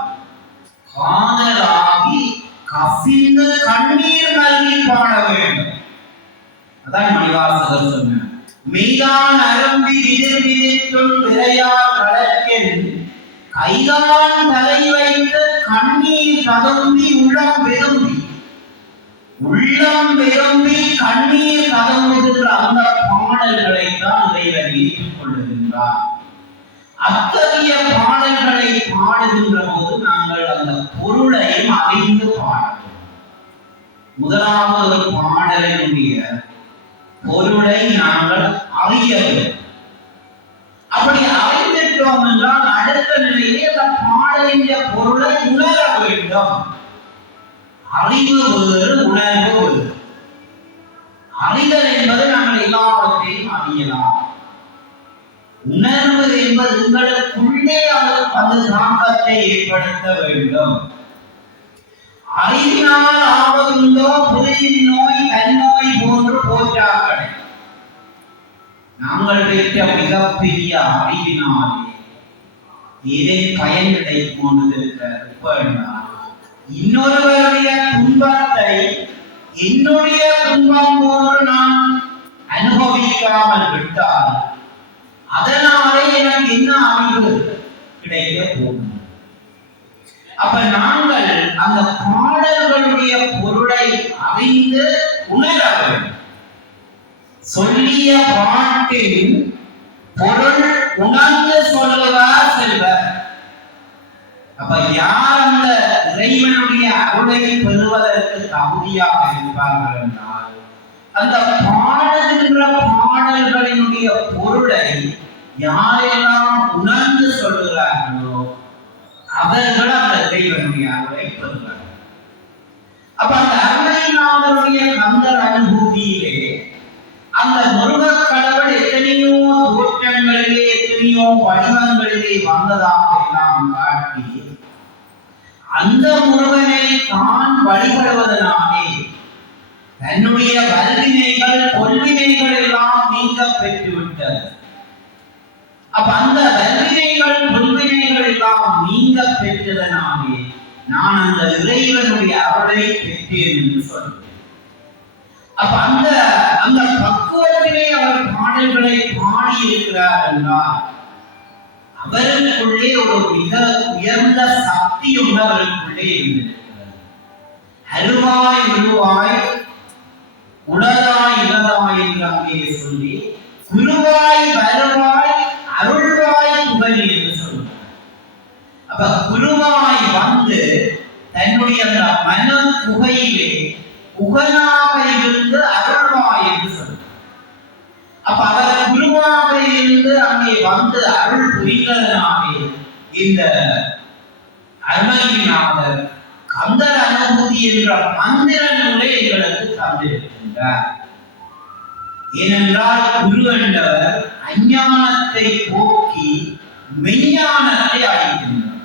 காதலாகி கசிந்து கண்ணீர் மல்கி பாட வேண்டும். அதான் மணிவாசகர் சொன்னார், மெய்தான் அரும்பி விதிர்விதித்துள் விரையார் கடற்கென் கைதான் தலை வைத்து கண்ணீர் ததும்பி உள்ளம் விரும்பி கண்ணீர் ததும்புகின்ற அந்த பாடல்களை தான் இறைவன் ஏற்றுக் கொள்ளுகின்றார். அத்தகைய பாடல்களை பாடுகின்ற போது நாங்கள் அந்த பொருளையும் அறிந்து பாடுவோம். முதலாவது ஒரு பாடலினுடைய பொருளை நாங்கள் அறிய வேண்டும். அப்படி அறிந்துட்டோம் என்றால் அடுத்த நிலையிலே அந்த பாடலின் பொருளை உணர வேண்டும். அறிவு வேறு, உணர்வு வேறு. அறிதல் என்பது நாங்கள் எல்லாவற்றையும் அறியலாம். உணர்வு என்பது உங்களுக்குள்ளே அது தாக்கத்தை ஏற்படுத்த வேண்டும். அறிவினால் ஆவதுண்டோ புரியின் நோய் தன்னோய் போன்று போற்றாக்கள். நாங்கள் பெற்ற மிகப்பெரிய அறிவினாலே எதை பயன் கிடைக்கும் இன்னொருவருடைய துன்பத்தை என்னுடைய துன்பம் போன்று நான் அனுபவிக்காமல் விட்டால் அதனாலே எனக்கு என்ன அறிவு கிடைக்க போகும்? அப்ப நாங்கள் அந்த பாடல்களுடைய பொருளை அறிந்து உணர வேண்டும். சொல்லிய பாட்டின் பொருள் உணர்ந்து சொல்லுவார் செல்வர். அப்ப யார் அந்த இறைவனுடைய அருளை பெறுவதற்கு தகுதியாக இருப்பார்கள் என்றால் அந்த பாடுகின்ற பாடல்களினுடைய பொருளை யாரெல்லாம் உணர்ந்து சொல்லுகிறார்களோ அவர்கள் அந்த இறைவனுடைய அருளை பெறுவார்கள். அப்ப அந்த அருணைநாதருடைய கந்தர் அனுபூதியிலே அந்த முருகக் கடவுள் எத்தனையோ தோற்றங்களிலே எத்தனையோ வடிவங்களிலே வந்ததாக எல்லாம் காட்டி அந்த முருகனை தான் வழிபடுவதனாலே தன்னுடைய வல்வினைகள் கொள்வினைகள் எல்லாம் நீங்க பெற்றுவிட்டது. அப்ப அந்த வல்வினைகள் கொள்வினைகள் எல்லாம் நீங்க பெற்றதனாலே நான் அந்த இறைவனுடைய அருளை பெற்றேன் என்று சொல்றேன். அப்ப அந்த அந்த பக்குவத்திலே அவர் பாடல்களை பாடியிருக்கிறார் என்றால் அவருக்குள்ளே ஒரு மிக உயர்ந்த சக்தி ஒன்று அவருக்குள்ளே இருந்திருக்கிறது. அருவாய் உருவாய் உலகாய் இலதாய் என்று அங்கே சொல்லி குருவாய் வருவாய் அருள்வாய் புகழ் என்று சொல்றார். அப்ப குருவாய் வந்து தன்னுடைய அந்த மன குகையிலே புகழாக இருந்து அருள்வாய் என்று சொல்றார். அப்ப அவர் குருவாக இருந்து அங்கே வந்து அருள் புரிந்ததனாலே இந்த அருணகிரிநாதர் கந்தர் அனுபூதி என்ற மந்திர நூலை எங்களுக்கு தந்திருக்கின்றார். ஏனென்றால் குரு என்றவர் அஞ்ஞானத்தை போக்கி மெய்ஞானத்தை அளிக்கின்றார்.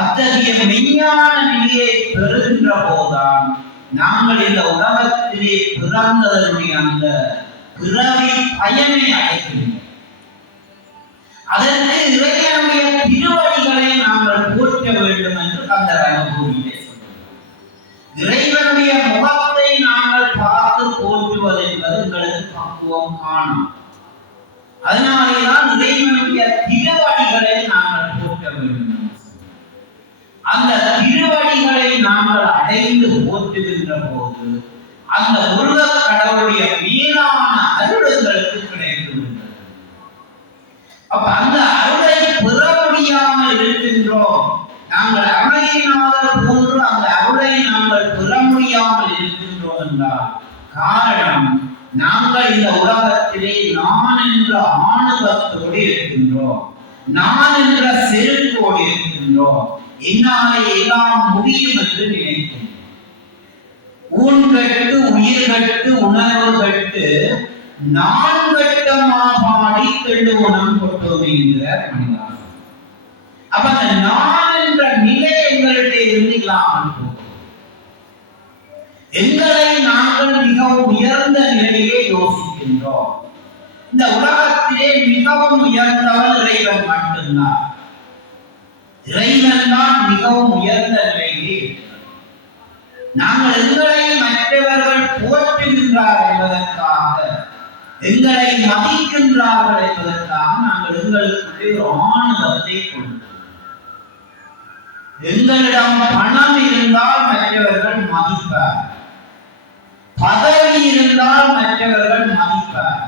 அத்தகைய மெய்ஞான நிலையை பெறுகின்ற போதுதான் நாங்கள் இந்த உலகத்திலே பிறந்ததனுடைய அந்த பிறவி பயனை அடைகின்றோம். அதற்கு இறைவனுடைய திருவடிகளை நாங்கள் போற்ற வேண்டும் என்று கந்தர் அனுபூதியிலே சொல்லுகிறோம். இறைவனுடைய முகத்தை நாங்கள் பார்த்து போற்றுவது என்பது எங்களுக்கு பக்குவம் காணும். அதனாலேதான் இறைவனுடைய திருவடிகளை நாங்கள் போற்ற வேண்டும். அந்த திருவடிகளை நாங்கள் அடைந்து போற்றுகின்ற போது அந்த முருகக் கடவுளுடைய மேலான அருளுங்களுக்கு கிடைக்கின்றது. அப்ப அந்த அருளை பெற முடியாமல் இருக்கின்றோம். நாங்கள் அருணகிரிநாதர் போன்று அந்த அருளை நாங்கள் பெற முடியாமல் இருக்கின்றோம் என்றால் காரணம் நாங்கள் இந்த உலகத்திலே நான் என்ற ஆணவத்தோடு இருக்கின்றோம், நான் என்ற செருக்கோடு இருக்கின்றோம். என்னாலே எல்லாம் முடியும் என்று நினைக்கின்றோம். ஊன் கட்டு உயிர் கட்டு உணர்வு கட்டு நான் கட்டமாக பாடி தெள்ளுவனம் கொட்டோமே என்கிறார் மணிவாசகர். அப்ப அந்த நான் என்ற நிலை எங்களிடையே இருந்து இல்லாமல் போகும். எங்களை நாங்கள் மிகவும் உயர்ந்த நிலையிலே யோசிக்கின்றோம். இந்த உலகத்திலே மிகவும் உயர்ந்தவன் இறைவன் மட்டும்தான். இறைவன் தான் மிகவும் உயர்ந்த நிலையிலே. நாங்கள் எங்களை மற்றவர்கள் போற்றுகின்றார் என்பதற்காக, எங்களை மதிக்கின்றார்கள் என்பதற்காக நாங்கள் எங்களுக்குள்ளே ஒரு ஆணவத்தை கொள்கிறோம். எங்களிடம் பணம் இருந்தால் மற்றவர்கள் மதிப்பார், பதவி இருந்தால் மற்றவர்கள் மதிப்பார்,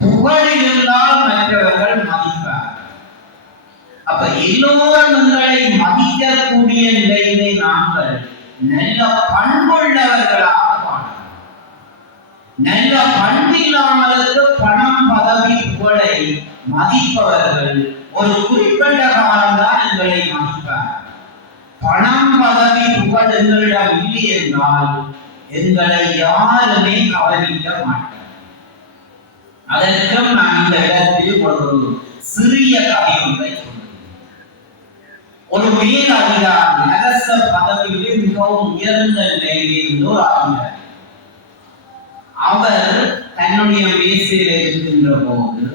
புகழ் இருந்தால் மற்றவர்கள் மதிப்பார். அப்ப எல்லோரும் எங்களை மதிக்கக்கூடிய நிலையிலே நாங்கள் நல்ல பண்புள்ளவர்களாக வாழலாம். நல்ல பண்பில்லாமலுக்கு பணம், பதவி, புகழை மதிப்பவர்கள் ஒரு குறிப்பிட்ட காலம்தான் எங்களை மதிப்பார். பணம், பதவி, புகழ் எங்களிடம் இல்லை என்றால் எங்களை யாருமே கவனிக்க மாட்டார். அதற்கும் நான் இந்த இடத்தில் ஒரு சிறிய கதை ஒன்றை சொல்றேன். ஒரு மேல் அதிகாரி அரச பதவியிலே மிகவும் உயர்ந்த நிலையில் இருந்து ஒரு அதிகாரி. அவர் தன்னுடைய மேசையில் இருக்கின்ற போது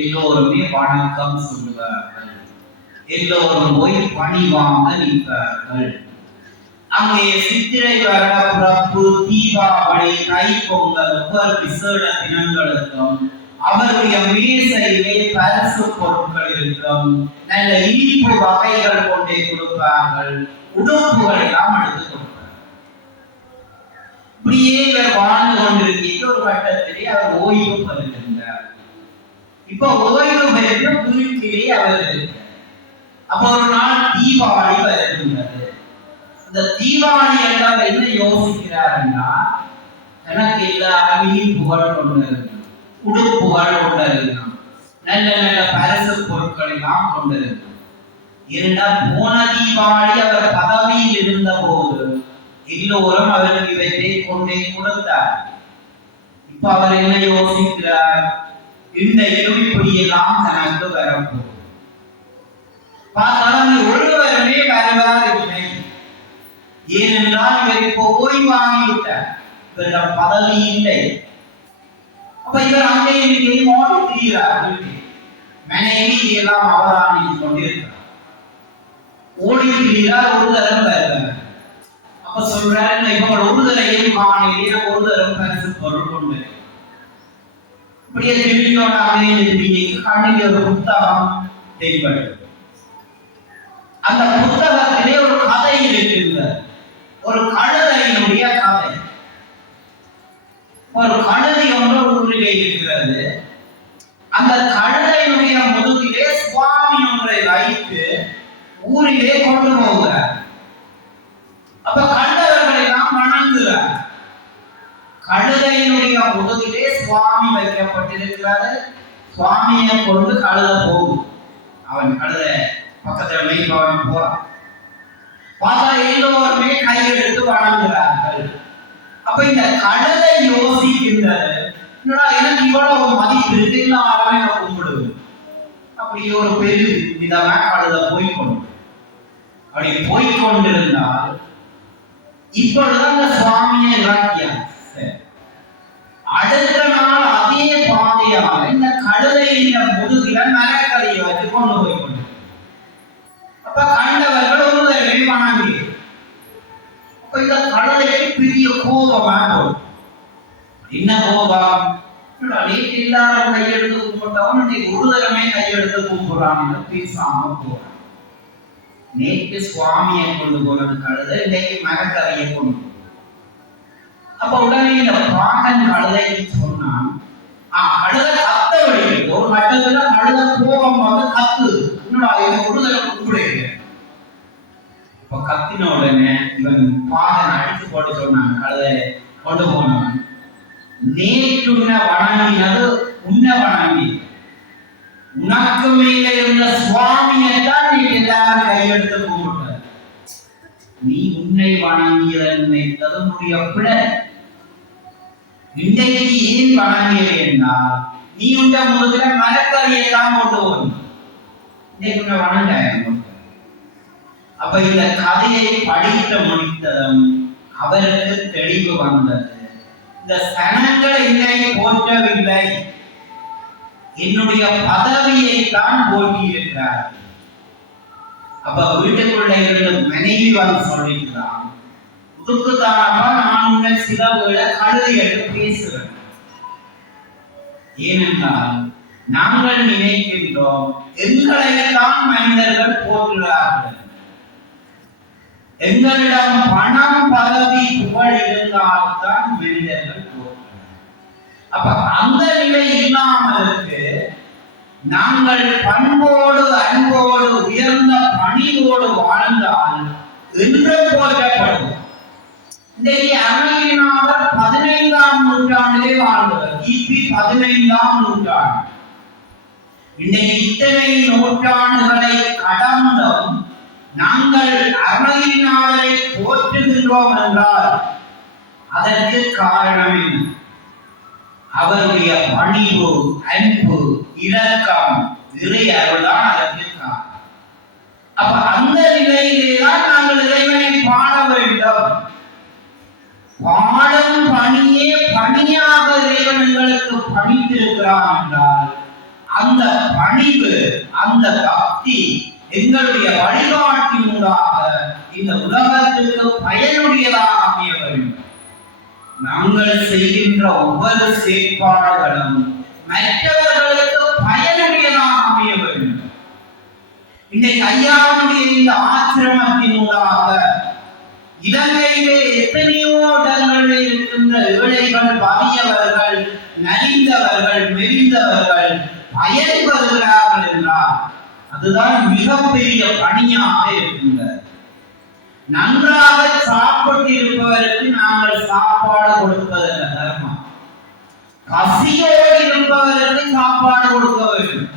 எல்லோருமே வணக்கம் சொல்லுவார்கள், எல்லோரும் போய் பணி வாங்க நிற்பார்கள். அங்கே சித்திரை வருட பிறப்பு, தீபாவளி, தைப்பொங்கல், ஒவ்வொரு விசேட தினங்களுக்கும் அவருடைய மேசையிலே பரிசு பொருட்கள் இருக்கும், நல்ல இனிப்பு வகைகள் கொண்டே கொடுப்பார்கள், உடுப்புகள் எல்லாம் எடுத்து கொடுப்பார்கள். இப்படியே இவர் வாழ்ந்து கொண்டிருக்க ஒரு கட்டத்திலே அவர் ஓய்வு பெறுகின்றார். இப்ப ஓய்வு பெற்ற குறிப்பிலே அவர் இருக்கிறார். அப்ப ஒரு நாள் தீபாவளி வருகின்றது. இந்த தீபாவளி என்றால் என்ன யோசிக்கிறாருன்னா, எனக்கு எல்லா இனிப்புகள் கொண்டு இருக்கணும், உடுப்புகள் கொண்டு இருக்கணும், நல்ல நல்ல பரிசு பொருட்கள் எல்லாம் கொண்டு இருக்கணும். இரண்டாம் போன தீபாவளி அவர் பதவியில் இருந்த போது எல்லோரும் அவருக்கு இவற்றை கொண்டே கொடுத்தார். இப்ப அவர் என்ன யோசிக்கிறார், இந்த இப்படியெல்லாம் தனக்கு வரப்போம். பார்த்தாலும் ஒருவருமே வரவாறில்லை. ஏனென்றால் இவர் இப்போ ஓய்வாகிவிட்டார், இவரிடம் பதவி இல்லை. அப்ப இவர் அங்கே இங்கேயும் ஓடி திரிகிறார். மனைவி இதெல்லாம் அவதானித்து கொண்டிருக்கிறார். ஓடி திரிகிறார், ஒரு தரம் வருகிறார். அப்ப சொல்றாரு, இப்ப ஒரு தரையும் காணிலே ஒரு தரம் பரிசு பொருள் கொண்டு இப்படியே திரும்பியோட அமைதிக்கு கண்ணில் ஒரு புத்தகம் தென்படுது. அந்த புத்தகத்திலே ஒரு கதை இருக்கின்றது, ஒரு கழுதையினுடைய கதை. ஒரு கழுதை ஒன்று ஊரிலே இருக்கிறது. அந்த கழுதையினுடைய முதுகிலே சுவாமி ஒன்றை வைத்து ஊரிலே கொண்டு போகிறார். அப்ப கண்டவர்களை எல்லாம் வணங்குகிறார். கழுதையினுடைய முதுகிலே சுவாமி வைக்கப்பட்டிருக்கிறது. சுவாமியை கொண்டு கழுத போகும். அவன் கழுத பக்கத்துல மெய்பவன் போறான். பார்த்தா எல்லோருமே கையெடுத்து வணங்குகிறார்கள். அப்ப இந்த கழுதை யோசிக்கின்றது, எனக்கு இவ்வளவு மதிப்பு இருக்கு, எல்லாருமே நான் கும்பிடுவேன். அப்படி ஒரு பெரிய விதமா கழுத போய்கொண்டு அப்படி போய்கொண்டிருந்தால் இப்பொழுது அந்த சுவாமியை இறக்கியார். அடுத்த நாள் அதே பாதையாக இந்த கழுதையின் முதுகில மரக்கறியை வச்சு கொண்டு போய்கொண்டு அப்ப கண்டவர்கள் ஒரு தடவை வணங்கி, அப்ப இந்த கழுதைக்கு பெரிய கோபமா போகும். என்ன கோபம், நேற்று எல்லாரும் கையெழுத்து கும்பிட்டவன் இன்னைக்கு ஒரு தடவை கையெழுத்து கும்பிடுறான்னு பேசாம போறான். நேற்று சுவாமியை கொண்டு போனது கழுதை, இன்னைக்கு மரக்கறியை கொண்டு. அப்ப உடனே இந்த பாகன் கழுதைக்கு சொன்னான், கழுதை கத்த வழிகிறது. ஒரு கட்டத்துல கழுதை கோபம் வந்து கத்து, என்னடா இது ஒரு தடவை கும்பிடுங்க. இப்ப கத்தின உடனே இவன் பாகன் அடித்து போட்டு சொன்னான், கழுதை கொண்டு போனான், நேற்று உன்னை வணங்கினது உன்னை வணங்கி, உனக்கு மேலே இருந்த சுவாமியைத்தான் நீ எல்லாரும் கையெடுத்து கும்பிட்ட. நீ உன்னை வணங்கியது உன்னுடைய பிழை. இன்றைக்கு ஏன் வணங்கியேன்னா, நீ உண்ட முதல்ல மரக்கறியெல்லாம் கொண்டு வரும், இன்னைக்கு உன்னை வணங்க. அப்ப இந்த கதையை படித்து முடித்ததும் அவருக்கு தெளிவு வந்தது. இந்த சனங்கள் என்னை போற்றவில்லை, என்னுடைய பதவியை தான் போட்டி இருக்கிறார். அப்ப வீட்டுக்குள்ள இருந்து மனைவி வந்து சொல்லிக்கிறான், இதுக்குதானப்பா நான் உன்னை சில வேளை கழுதி எடுத்து பேசுவேன். ஏனென்றால் நாங்கள் நினைக்கின்றோம் எங்களைத்தான் மனிதர்கள் போற்றுகிறார்கள், எங்களிடம் பணம் பதவி புகழ் இருந்தால்தான் மனிதர்கள் தோற்றம். அப்ப அந்த நிலை இல்லாமலுக்கு நாங்கள் பண்போடு அன்போடு உயர்ந்த பணிவோடு வாழ்ந்தால் என்று போற்றப்படுவோம். இன்றைக்கு அருணகிரிநாதர் 15ஆம் நூற்றாண்டிலே வாழ்ந்தவர். கிபி 15ஆம் நூற்றாண்டு. இன்றைக்கு இத்தனை நூற்றாண்டுகளை கடந்தும் நாங்கள் அருணகிரிநாதரை போற்றுகின்றோம் என்றால் அதற்கு காரணம் என்ன? அவருடைய பணிவு, அன்பு, இரக்கம், இறை அருள்தான் அதற்கு காரணம். அப்ப அந்த நிலையிலேதான் நாங்கள் இறைவனை பாட வேண்டும். பாடும் பணியே பணியாக இறைவன் எங்களுக்கு பணித்திருக்கிறான் என்றால் அந்த பணிவு, அந்த பக்தி எங்களுடைய வழிகாட்டினூடாக இந்த உலகத்திற்கு பயனுடையதாக அமைய வேண்டும். நாங்கள் செய்கின்ற ஒவ்வொரு செயற்பாடுகளும் மற்றவர்களுக்கு பயனுடையதாக அமைய வேண்டும். இன்றைக்கு ஐயாவுடைய இந்த ஆசிரமத்தினூடாக இலங்கையிலே எத்தனையோ இடங்களில் இருக்கின்ற ஏழைகள், வறியவர்கள், நலிந்தவர்கள், மெலிந்தவர்கள் பயன்பெறுகிறார்கள் என்றால் அதுதான் மிகப்பெரிய பணியாக இருக்கின்றது. நன்றாக சாப்பிட்டு இருப்பவருக்கு நாங்கள் சாப்பாடு கொடுப்பதல்ல தர்மம். பசியோடு இருப்பவருக்கு சாப்பாடு கொடுக்க வேண்டும்.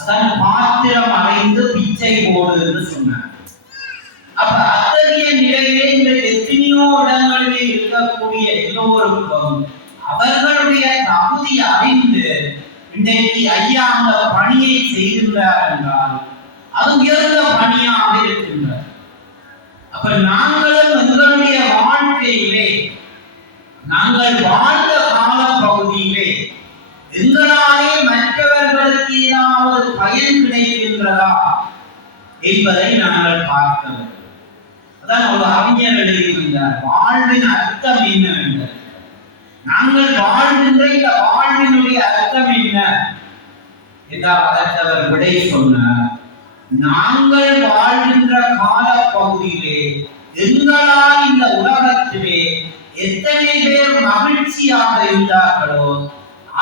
அதான் பாத்திரம் அடைந்து பிச்சை போடு என்று சொன்னார். அப்ப அத்தகைய நிலையிலே இந்த எத்தனையோ இடங்களிலே இருக்கக்கூடிய எல்லோருக்கும் அவர்களுடைய தகுதி அறிந்து இன்றைக்கு ஐயா அந்த பணியை செய்கின்றார் என்றால் அது உயர்ந்த பணியாக இருக்கின்றார். அப்ப நாங்களும் எங்களுடைய வாழ்க்கையிலே நாங்கள் வாழ்ந்த கால பகுதியிலே எங்களாலே மற்றவர்களுக்கு ஏதாவது பயன் கிடைக்கின்றதா என்பதை நாங்கள் பார்க்க வேண்டும். அதான் ஒரு அறிஞர் எழுதியிருந்தார், வாழ்வின் அர்த்தம் என்ன என்று. நாங்கள் வாழ்கின்ற இந்த வாழ்வினுடைய அர்த்தம் என்ன என்றால் அதற்கு அவர் விடை சொன்னார், நாங்கள் வாழ்கின்ற கால பகுதியிலே எங்களால் இந்த உலகத்திலே எத்தனை பேர் மகிழ்ச்சியாக இருந்தார்களோ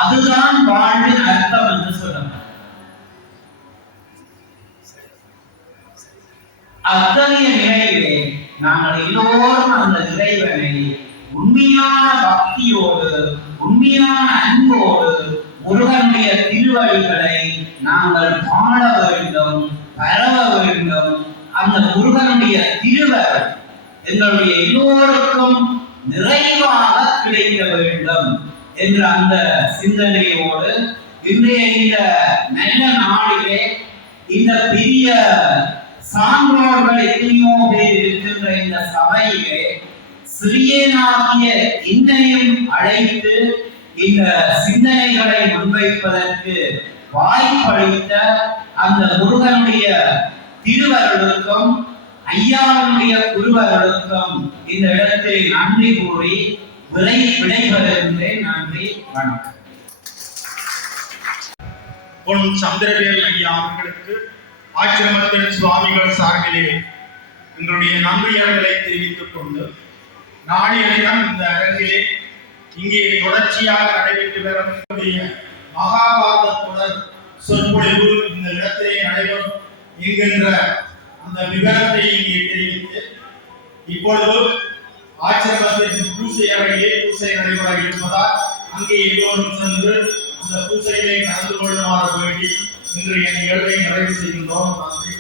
அதுதான் வாழ்வின் அர்த்தம் என்று சொன்னார். அத்தகைய நிலையிலே நாங்கள் எல்லோரும் அந்த இறைவனை உண்மையான பக்தியோடு, உண்மையான அன்போடு முருகனுடைய திருவடிகளை நாங்கள் பாட வேண்டும், பரவ வேண்டும். அந்த முருகனுடைய திருவருள் எங்களுடைய எல்லோருக்கும் நிறைவாக கிடைக்க வேண்டும் என்ற அந்த சிந்தனையோடு இன்றைய இந்த நல்ல நாளிலே இந்த பெரிய சான்றோர்கள் எத்தனையோ பேர் இருக்கின்ற இந்த சபையிலே சிறியனாகிய என்னையும் அழைத்து இந்த சிந்தனைகளை முன்வைப்பதற்கு வாய்ப்பளித்த அந்த முருகனுடைய திருவருளுக்கும் ஐயாவுடைய குருவருளுக்கும் இந்த இடத்தில் நன்றி கூறி விடைபெறுகின்றேன். நன்றி, வணக்கம். பொன் சந்திரவேல் ஐயா அவர்களுக்கு ஆசிரமத்தின் சுவாமிகள் சார்பிலே எங்களுடைய நன்றியர்களை தெரிவித்துக் கொண்டு நாளைய தினம் இந்த அரங்கிலே இங்கே தொடர்ச்சியாக நடைபெற்று வரக்கூடிய மகாபாரத தொடர் சொற்பொழிவு இந்த இடத்திலே நடைபெறும் என்கின்ற அந்த விவரத்தை இங்கே தெரிவித்து இப்பொழுது ஆசிரமத்தின் பூசை அறையிலே பூசை நடைபெற இருப்பதால் அங்கே எல்லோரும் சென்று அந்த பூசையிலே கலந்து கொள்ளுமாறு வேண்டி இன்றைய நிகழ்வை நிறைவு செய்கின்றோம். நன்றி.